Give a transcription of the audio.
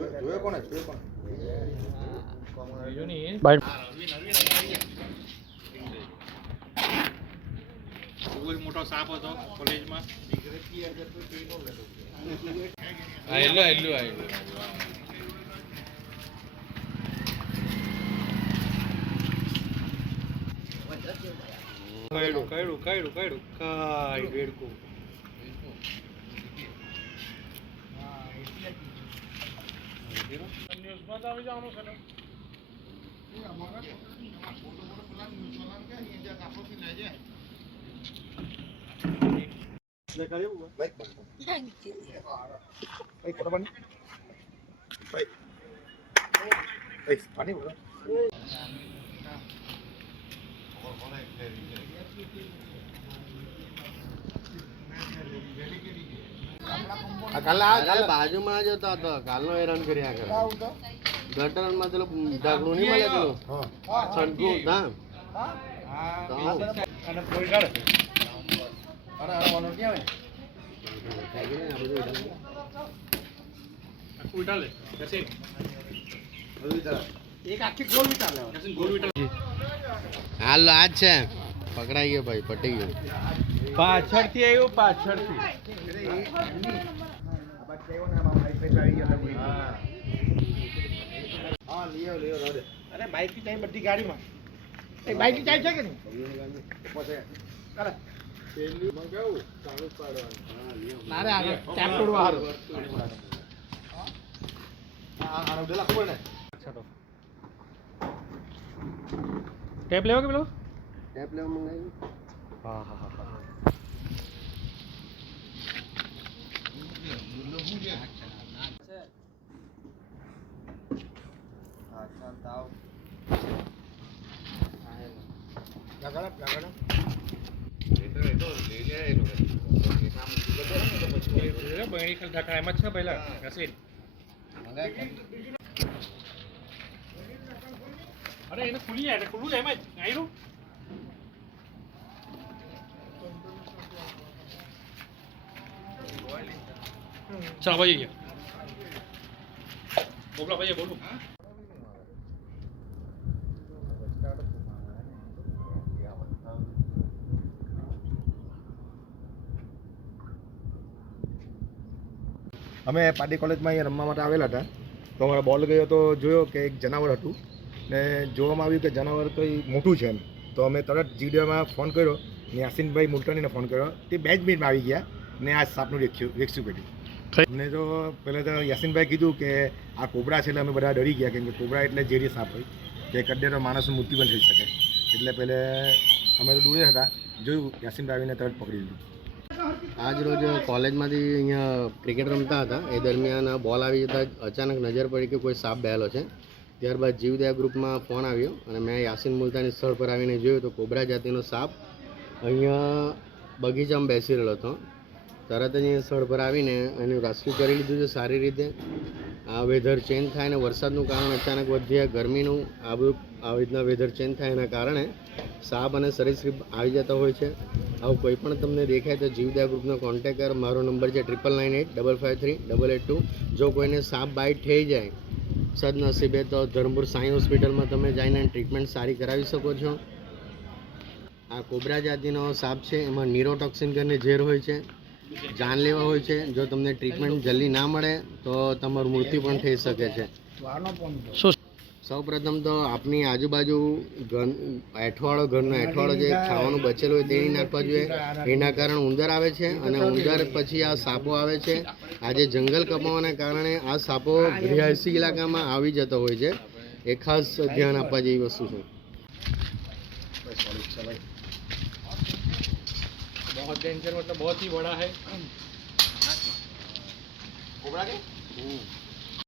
જોયો કોને જોયો કોને બહુ જ મોટો સાપ હતો કોલેજમાં. કયડું કયડું કયડું કયડું કાઈ વેડકું બાઈક ફોટો બંધ બાઈક બાઈક પાણી બોલો આ કાલે આ કાલે બાજુમાં જ હતો તો કાલનો હેરાન કર્યા કરે. ગટરમાં પેલું ઢાકણું નહીં મળે પેલું? છંટકું વિટાલે હાલ આ છે. પકડાઈ ગયો ભાઈ પટી ગયો. પાછળથી આવ્યો પાછળથી. અરે બધી ગાડીમાં એ બાઈકથી ચાઈ છે કે નહીં મંગાવું આગળ ટેપ તોડવા હારું ને લેવો કે પેલો? ટેપ લેવા મંગાવ્યું. હા હા હા. હા લગાડ લગાડ બહેણી ખાલી ઢાંકણા એમાં જ છે પહેલા જસીન અરે એને ખુલી જાય એટલે ખુલ્લું જ એમ જ આયરું ચાલો ભાઈ જઈએ બોબલા ભાઈ બોલું અમે પાટી કોલેજમાં અહીંયા રમવા માટે આવેલા હતા. તો અમારો બોલ ગયો તો જોયો કે એક જનાવર હતું. ને જોવામાં આવ્યું કે જનાવર કંઈ મોટું છે એમ. તો અમે તરત જીડીઓમાં ફોન કર્યો. ને યાસીનભાઈ મુલટાણીને ફોન કર્યો. તે બે જ મિનિટમાં આવી ગયા. ને આ સાપનું રેખ્યું રેક્ષ્યું પેટી અમને તો પહેલાં તો યાસીનભાઈ કીધું કે આ કોબરા છે એટલે અમે બધા ડરી ગયા. કેમ કે કોબરા એટલે ઝેરી સાપ હોય. કે કડે તો માણસનું મૃત્યુ પણ થઈ શકે. એટલે પહેલે અમે તો દૂરે હતા. જોયું યાસીનભાઈ આવીને તરત પકડી લીધું. આજ રોજ કોલેજમાંથી અહીંયા ક્રિકેટ રમતા હતા. એ દરમિયાન બોલ આવી જતાં અચાનક નજર પડી કે કોઈ સાપ બેહેલો છે. ત્યારબાદ જીવદયા ગ્રુપમાં ફોન આવ્યો અને મેં યાસીન મુલતાની સ્થળ પર આવીને જોયું તો કોબરા જાતિનો સાપ અહીંયા બગીચામાં બેસી રહેલો હતો. તરત જ અહીંયા સ્થળ પર આવીને એનું રેસ્ક્યુ કરી લીધું છે સારી રીતે. આ વેધર ચેન્જ થાય અને વરસાદનું કારણ અચાનક વધ્યા, ગરમીનું આ બધું આવી રીતના વેધર ચેન્જ થાય એના કારણે સાપ અને સરીસૃપ આવી જતા હોય છે. આવું કોઈ પણ તમને દેખાય તો જીવદા ગ્રુપનો કોન્ટેક્ટ કર. મારો નંબર છે triple nine eight double five three double eight two જો કોઈને સાપ બાઇટ થઈ જાય, સદનસીબે તો ધરમપુર સાંઈ હોસ્પિટલમાં તમે જઈને ટ્રીટમેન્ટ સારી કરાવી શકો છો. આ કોબરા જાતિનો સાપ છે, એમાં નીરોટોક્સિન કરીને ઝેર હોય છે. જાનલેવા હોય છે, જો તમને ટ્રીટમેન્ટ જલ્દી ના મળે, તો તમારું મૃત્યુ પણ થઈ શકે છે. સૌ પ્રથમ તો આપની આજુબાજુ ઘર એઠવાડો ઘરનો એઠવાડો જે ખાવાનું બચેલું હોય તે નહીં નાખવા જોઈએ એના કારણે ઉંદર આવે છે અને ઉંદર પછી આ સાપો આવે છે આજે જંગલ કપાવાના કારણે આ સાપો રિહાયસી ઇલાકામાં આવી જતો હોય છે એ ખાસ ધ્યાન આપવા જેવી વસ્તુ છે बहुत डेंजर मतलब बहुत ही बड़ा है કોબરા કે હમ.